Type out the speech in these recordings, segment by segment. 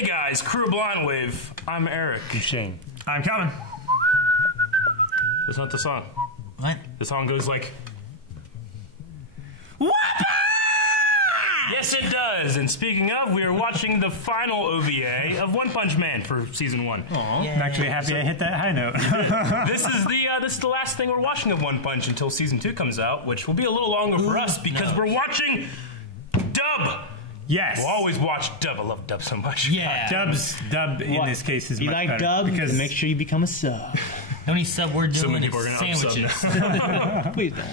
Hey guys, crew of Blindwave. I'm Eric. I'm Shane. I'm Calvin. That's not the song. What? The song goes like... Yes, it does. And speaking of, we are watching the final OVA of One Punch Man for season 1. I'm actually happy I hit that high note. This is the last thing we're watching of One Punch until season 2 comes out, which will be a little longer for us because we're watching dub. Yes. We'll always watch dub. I love dub so much. Yeah. Dub in this case is you much like better. dub? Because Make sure you become a sub. The only sub we're So doing many people are is gonna sandwiches. Please don't.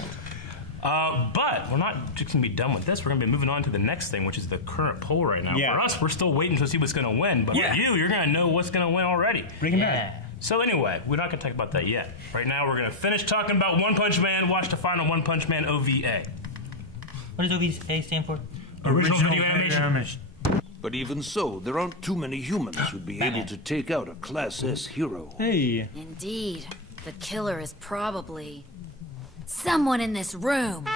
But we're not just going to be done with this. We're going to be moving on to the next thing, which is the current poll right now. Yeah. For us, we're still waiting to see what's going to win. But for you're going to know what's going to win already. Breaking Bad. So anyway, we're not going to talk about that yet. Right now, we're going to finish talking about One Punch Man, watch the final One Punch Man OVA. What does OVA stand for? Original Video Animation. But even so, there aren't too many humans who'd be able to take out a Class S hero. Hey. Indeed. The killer is probably someone in this room. One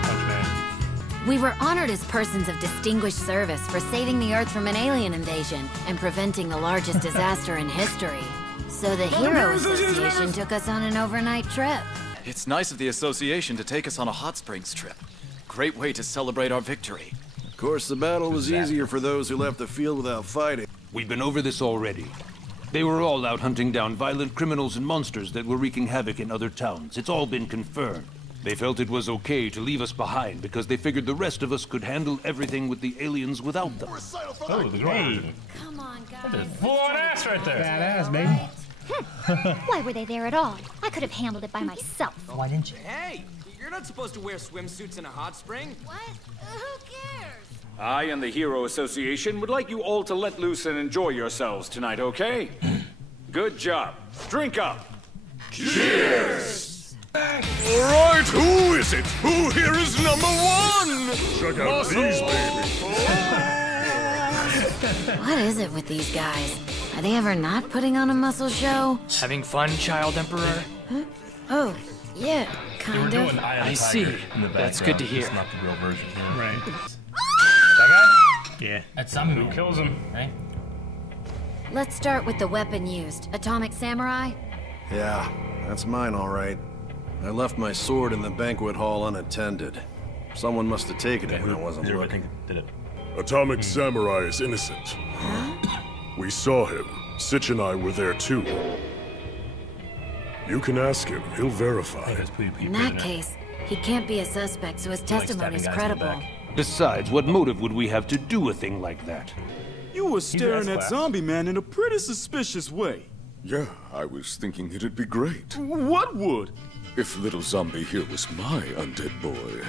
Punch Man. We were honored as persons of distinguished service for saving the Earth from an alien invasion and preventing the largest disaster in history. So the Hero Association took us on an overnight trip. It's nice of the association to take us on a hot springs trip. Great way to celebrate our victory. Of course, the battle was easier for those who left the field without fighting. We've been over this already. They were all out hunting down violent criminals and monsters that were wreaking havoc in other towns. It's all been confirmed. They felt it was okay to leave us behind because they figured the rest of us could handle everything with the aliens without them. Oh, the girl. Come on, guys. Full-on ass right there. Badass, baby. Why were they there at all? I could have handled it by myself. Why didn't you? Hey, you're not supposed to wear swimsuits in a hot spring. What? Who cares? I and the Hero Association would like you all to let loose and enjoy yourselves tonight, okay? Good job. Drink up. Cheers! All right, who is it? Who here is #1? Check out these babies. What is it with these guys? Are they ever not putting on a muscle show? Having fun, Child Emperor? Huh? Oh, yeah, kind of. I see. That's good to hear. It's not the real version. Yeah. Right. That guy? Yeah. That's zombie Who man, kills him? right? Let's start with the weapon used. Atomic Samurai? Yeah, that's mine, all right. I left my sword in the banquet hall unattended. Someone must have taken it when I wasn't looking. Did it? Atomic Samurai is innocent. We saw him. Sitch and I were there too. You can ask him. He'll verify. In that case, he can't be a suspect, so his testimony is credible. Besides, what motive would we have to do a thing like that? You were staring at Zombie Man in a pretty suspicious way. Yeah, I was thinking it'd be great. What would? If little zombie here was my undead boy.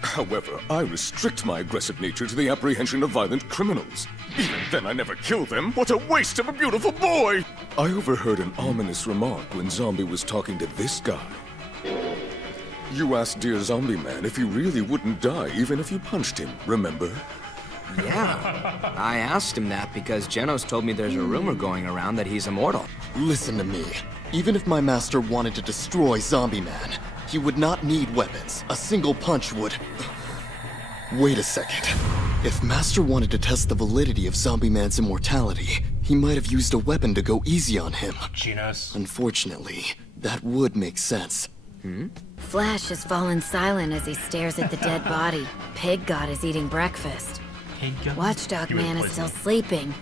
However, I restrict my aggressive nature to the apprehension of violent criminals. Even then, I never kill them. What a waste of a beautiful boy! I overheard an ominous remark when Zombie was talking to this guy. You asked dear Zombie Man if he really wouldn't die even if you punched him, remember? Yeah. I asked him that because Genos told me there's a rumor going around that he's immortal. Listen to me. Even if my master wanted to destroy Zombie Man, he would not need weapons. A single punch would... Wait a second. If Master wanted to test the validity of Zombie Man's immortality, he might have used a weapon to go easy on him. Genos. Unfortunately, that would make sense. Flash has fallen silent as he stares at the dead body. Pig God is eating breakfast. Watchdog Man is still sleeping.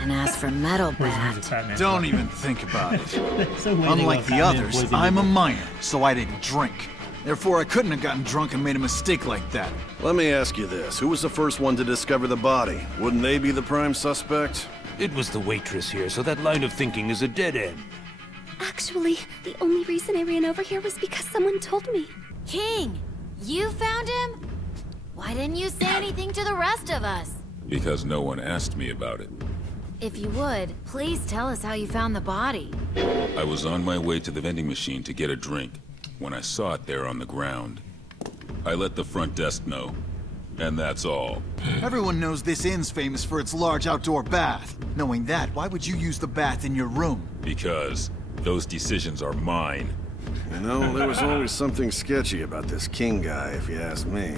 And as for Metal Bat... Don't even think about it. Unlike the others, I'm a minor, so I didn't drink. Therefore, I couldn't have gotten drunk and made a mistake like that. Let me ask you this. Who was the first one to discover the body? Wouldn't they be the prime suspect? It was the waitress here, so that line of thinking is a dead end. Actually, the only reason I ran over here was because someone told me. King! You found him? Why didn't you say anything to the rest of us? Because no one asked me about it. If you would, please tell us how you found the body. I was on my way to the vending machine to get a drink when I saw it there on the ground. I let the front desk know, and that's all. Everyone knows this inn's famous for its large outdoor bath. Knowing that, why would you use the bath in your room? Because those decisions are mine. You know, there was always something sketchy about this King guy, if you ask me.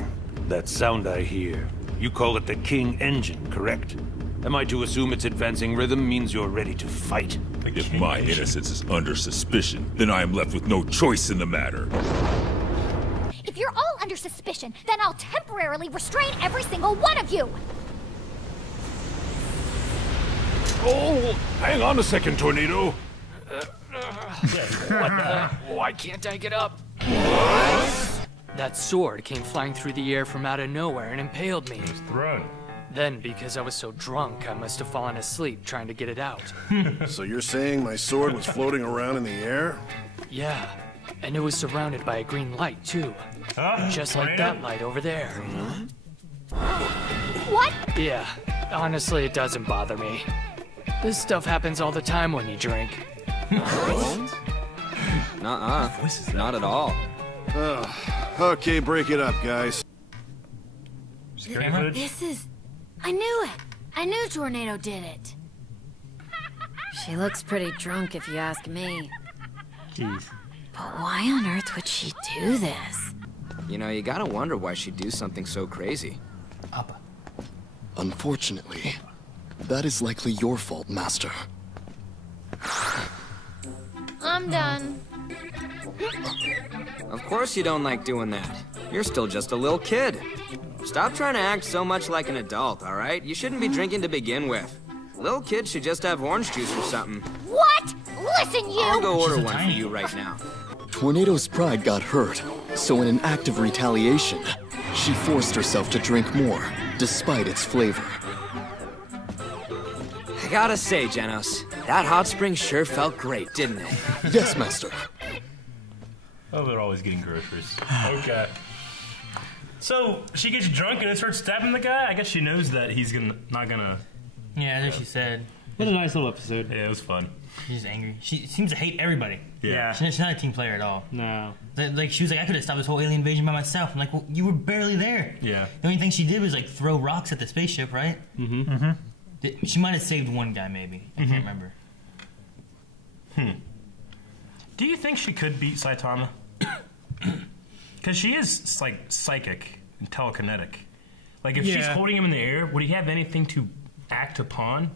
That sound I hear. You call it the King Engine, correct? Am I to assume its advancing rhythm means you're ready to fight? If my innocence is under suspicion, then I am left with no choice in the matter. If you're all under suspicion, then I'll temporarily restrain every single one of you! Oh, hang on a second, Tornado. Why can't I get up? That sword came flying through the air from out of nowhere and impaled me. It's thrown. Then, because I was so drunk, I must have fallen asleep trying to get it out. So you're saying my sword was floating around in the air? Yeah, and it was surrounded by a green light, too. Just like that light over there. What? Yeah, honestly, it doesn't bother me. This stuff happens all the time when you drink. Nuh-uh. Not at all. Okay, break it up, guys. This is... I knew it! I knew Tornado did it! She looks pretty drunk if you ask me. Jeez. But why on earth would she do this? You know, you gotta wonder why she'd do something so crazy. Unfortunately, that is likely your fault, Master. I'm done. Of course you don't like doing that. You're still just a little kid. Stop trying to act so much like an adult, all right? You shouldn't be drinking to begin with. Little kids should just have orange juice or something. What? Listen, you! I'll go order one for you right now. Tornado's pride got hurt, so in an act of retaliation, she forced herself to drink more, despite its flavor. I gotta say, Genos, that hot spring sure felt great, didn't it? Yes, Master. Oh, they're always getting groceries. Okay. So, she gets drunk and then starts stabbing the guy? I guess she knows that he's not gonna... Yeah, that's what she said. What a nice little episode. Yeah, it was fun. She's angry. She seems to hate everybody. Yeah. She's not a team player at all. No. Like, she was like, I could have stopped this whole alien invasion by myself. I'm like, well, you were barely there. Yeah. The only thing she did was, like, throw rocks at the spaceship, right? Mm-hmm. Mm-hmm. She might have saved one guy, maybe. I can't remember. Do you think she could beat Saitama? Because she is, like, psychic and telekinetic. Like, if she's holding him in the air, would he have anything to act upon?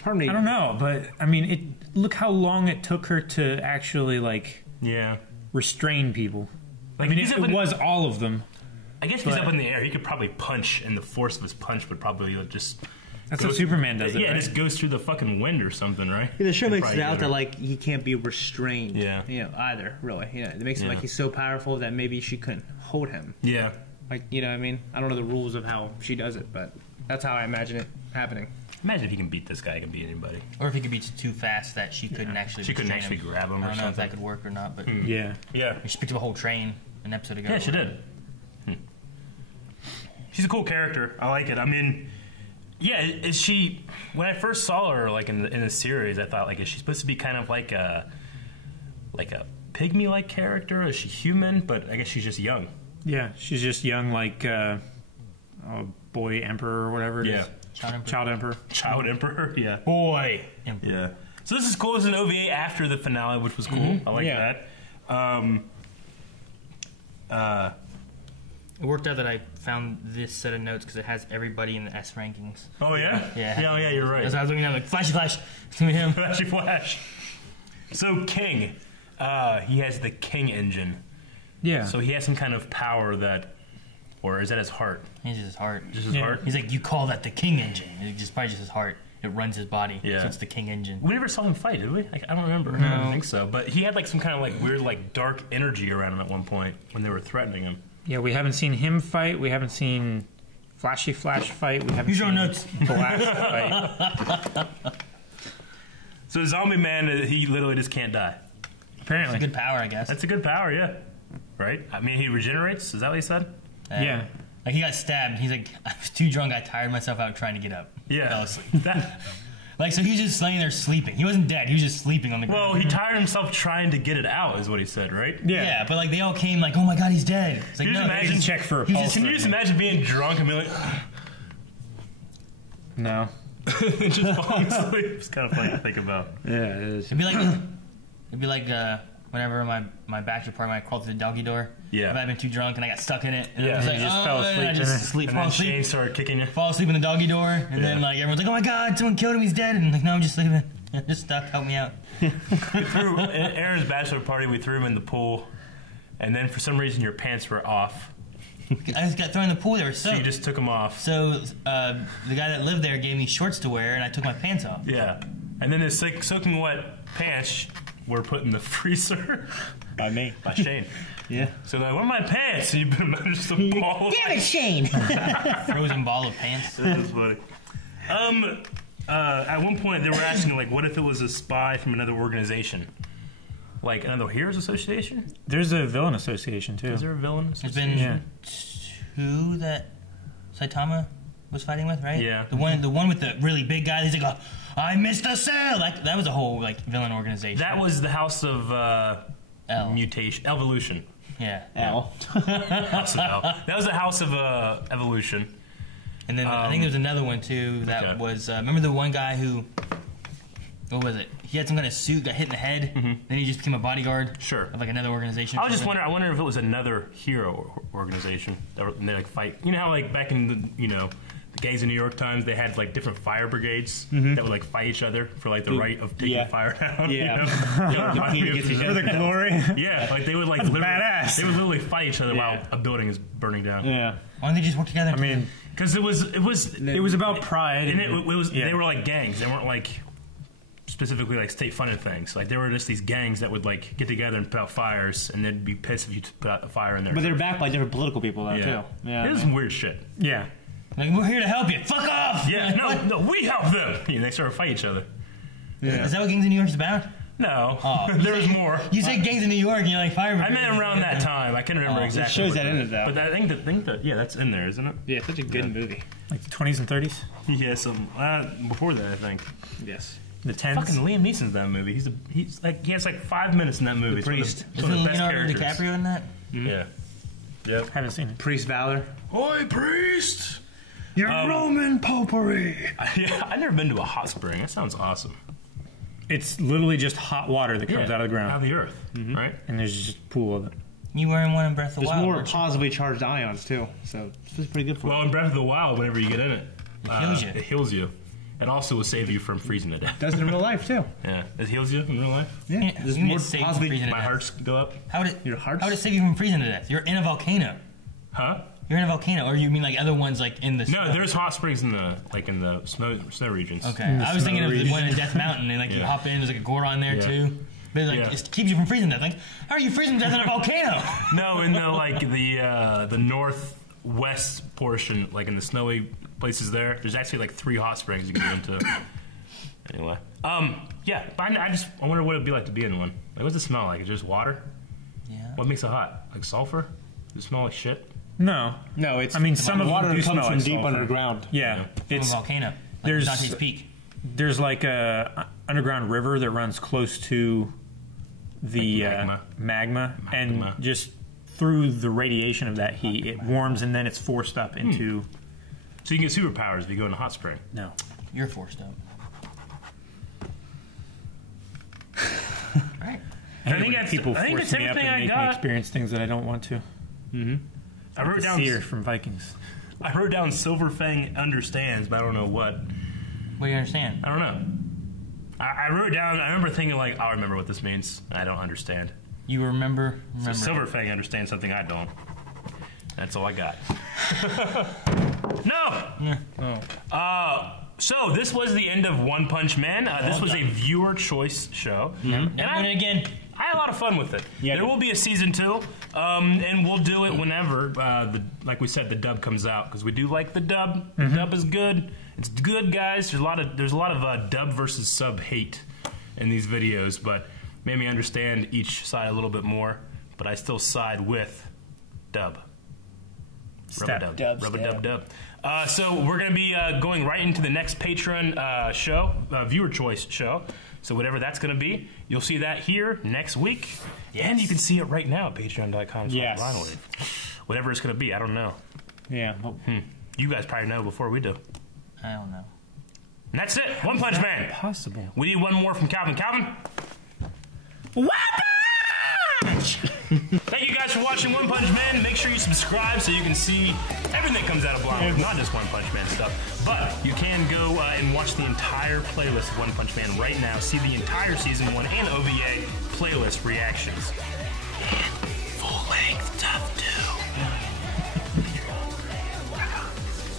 Pardon me. I don't know, but, I mean, look how long it took her to actually, like... restrain people. Like, I mean, it was all of them. I guess if he's up in the air, he could probably punch, and the force of his punch would probably just... That's what Superman does, Yeah, right? it just goes through the fucking wind or something, right? Yeah, the show makes it out that, like, he can't be restrained. Yeah. You know, either, really. You know, it makes it like he's so powerful that maybe she couldn't hold him. Yeah. Like, you know what I mean? I don't know the rules of how she does it, but that's how I imagine it happening. Imagine if he can beat this guy, he can beat anybody. Or if he could beat you too fast that she couldn't actually She couldn't restrain actually grab him or I don't know if something. that could work or not, but... Yeah. She picked up a whole train an episode ago. Yeah, she did. She's a cool character. I like it. I mean... Yeah, is she... When I first saw her, like, in the series, I thought, like, is she supposed to be kind of like a pygmy-like character? Is she human? But I guess she's just young. Yeah, she's just young, like, boy emperor or whatever it is. Child emperor. Child emperor, yeah. Boy emperor. Yeah. So this is cool as an OVA after the finale, which was cool. I like that. It worked out that I found this set of notes because it has everybody in the S rankings. Oh, yeah? Yeah. Yeah, you're right. As I was looking at it, like, flashy flash. It's gonna be him. Flashy flash. So, King. He has the King engine. Yeah. So he has some kind of power that... Or is that his heart? It's just his heart. Just his heart? He's like, you call that the King engine. It's just probably just his heart. It runs his body. Yeah. So it's the King engine. We never saw him fight, did we? I don't remember. No. I don't think so. But he had like some kind of like weird like dark energy around him at one point when they were threatening him. Yeah, we haven't seen him fight. We haven't seen Flashy Flash fight. We haven't seen nuts. Blast fight. So Zombie Man, he literally just can't die. Apparently. It's a good power, I guess. That's a good power, yeah. Right? I mean, he regenerates? Is that what he said? Yeah. Like, he got stabbed. He's like, I was too drunk. I tired myself out trying to get up. Yeah. Fell asleep. Like, so he's just laying there sleeping. He wasn't dead. He was just sleeping on the ground. Well, he tired himself trying to get it out, is what he said, right? Yeah, but like they all came like, oh my god, he's dead. It's like, Can you just imagine check for a Can pulse you just imagine being drunk and being like, no. just falling asleep? It's kind of funny to think about. Yeah, it is. It'd be like whenever my bachelor party, when I crawled through the doggy door. Yeah. If I've been too drunk and I got stuck in it. And I was you like, just fell asleep. I just fall asleep. Shane started kicking you. Fall asleep in the doggy door. And then like everyone's like, oh my God, someone killed him, he's dead. And I'm like, no, I'm just sleeping. Just stuck, help me out. Aaron's bachelor party, we threw him in the pool. And then for some reason your pants were off. I just got thrown in the pool. They were soaked. So you just took them off. So the guy that lived there gave me shorts to wear, and I took my pants off. Yeah. And then the soaking wet pants were put in the freezer. By me. By Shane. Yeah. So like, where are my pants? And you've been just a ball. Damn it, Shane! Frozen ball of pants. That was funny. At one point they were asking, like, what if it was a spy from another organization? Like another Heroes Association? There's a villain association, too. Is there a villain association? There's been 2 that Saitama was fighting with, right? Yeah. The one with the really big guy, he's like, I missed a cell! Like, that was a whole, like, villain organization. That was the House of Evolution. Yeah. L. House of L. That was the House of Evolution. And then I think there was another one, too, that was... remember the one guy who... What was it? He had some kind of suit, got hit in the head, then he just became a bodyguard of like another organization. I wonder if it was another hero organization and they like fight. You know how like back in the the gangs in New York times they had like different fire brigades that would like fight each other for like the right of taking fire down. Yeah. For the glory. Yeah, like they would like badass. They would literally fight each other while a building is burning down. Yeah. Why don't they just work together? I mean, because it was about pride, and it was they were like gangs. They weren't like specifically like state-funded things. Like there were just these gangs that would like get together and put out fires, and they'd be pissed if you put out a fire in there. But they're backed by different political people, though, too. Yeah, it is some weird shit. Yeah, like we're here to help you. Fuck off. Yeah, no, we help them. And they start to fight each other. Yeah. Is that what Gangs in New York is about? No, there was more. You said Gangs in New York, and you're like fire. I meant around that time. I can't remember exactly. It shows that in it, though. But I think that that's in there, isn't it? Yeah, such a good movie. Like the 20s and 30s. Yeah, some before that, I think. Yes. The 10s. Fucking Liam Neeson's in that movie. He's like he has like 5 minutes in that movie. The priest. Isn't Leonardo DiCaprio in that? Yeah. Yep. Haven't seen it. Priest Valor. Oi, priest! You're Roman popery. I've never been to a hot spring. That sounds awesome. It's literally just hot water that comes out of the ground. Out of the earth, right? And there's just a pool of it. You were in one in Breath of the Wild. There's more positively charged ions, too. So it's pretty good for you. Well, in Breath of the Wild, whenever you get in it, heals you. It heals you. It also will save you from freezing to death. Does it in real life, too. Yeah. It heals you in real life? Yeah. There's more positively. My hearts go up. How would it? Your hearts? How would it save you from freezing to death? You're in a volcano. Huh? You're in a volcano, or you mean like other ones like in the snow? No, there's hot springs in the snow regions. Okay, I was thinking of the one in Death Mountain, and like you hop in, there's like a Goron there too. But like it keeps you from freezing to death. Like, how are you freezing to death in a volcano? No, in the northwest portion, like in the snowy places there's actually like 3 hot springs you can go into. Anyway, but I wonder what it'd be like to be in one. Like, what's it smell like? Is it just water? Yeah. What makes it hot? Like sulfur? Does it smell like shit? No, it's. I mean, some of water them do comes smell from like deep sulfur. underground. Yeah, It's a volcano. Like there's Dante's Peak. There's like a underground river that runs close to the magma, and just through the radiation of that heat, it warms and then it's forced up into. So you can get superpowers if you go in a hot spring. No, you're forced up. Right. I think people force me up and make me experience things that I don't want to. Mm-hmm. I wrote down Seer from Vikings. I wrote down Silverfang understands, but I don't know what. What do you understand? I don't know. I wrote it down. I remember thinking like, I'll remember what this means. I don't understand. You remember? So Silverfang understands something I don't. That's all I got. No. So this was the end of One Punch Man. This was a viewer choice show, and again, I had a lot of fun with it. Yeah, there will be a season 2, and we'll do it whenever, like we said, the dub comes out, because we do like the dub. The dub is good. It's good, guys. There's a lot of dub versus sub hate in these videos, but made me understand each side a little bit more. But I still side with dub. Rub-a-dub. So we're going to be going right into the next Patreon show, viewer choice show. So whatever that's going to be, you'll see that here next week. Yes. And you can see it right now at patreon.com. Yes. Whatever it's going to be, I don't know. Yeah. You guys probably know before we do. I don't know. And that's it. One Punch Man. Possible. We need one more from Calvin. Calvin? Weapons! Punch. Thank you guys for watching One Punch Man. Make sure you subscribe so you can see everything that comes out of Blind Work, not just One Punch Man stuff. But you can go and watch the entire playlist of One Punch Man right now. See the entire Season 1 and OVA playlist reactions. And full-length stuff.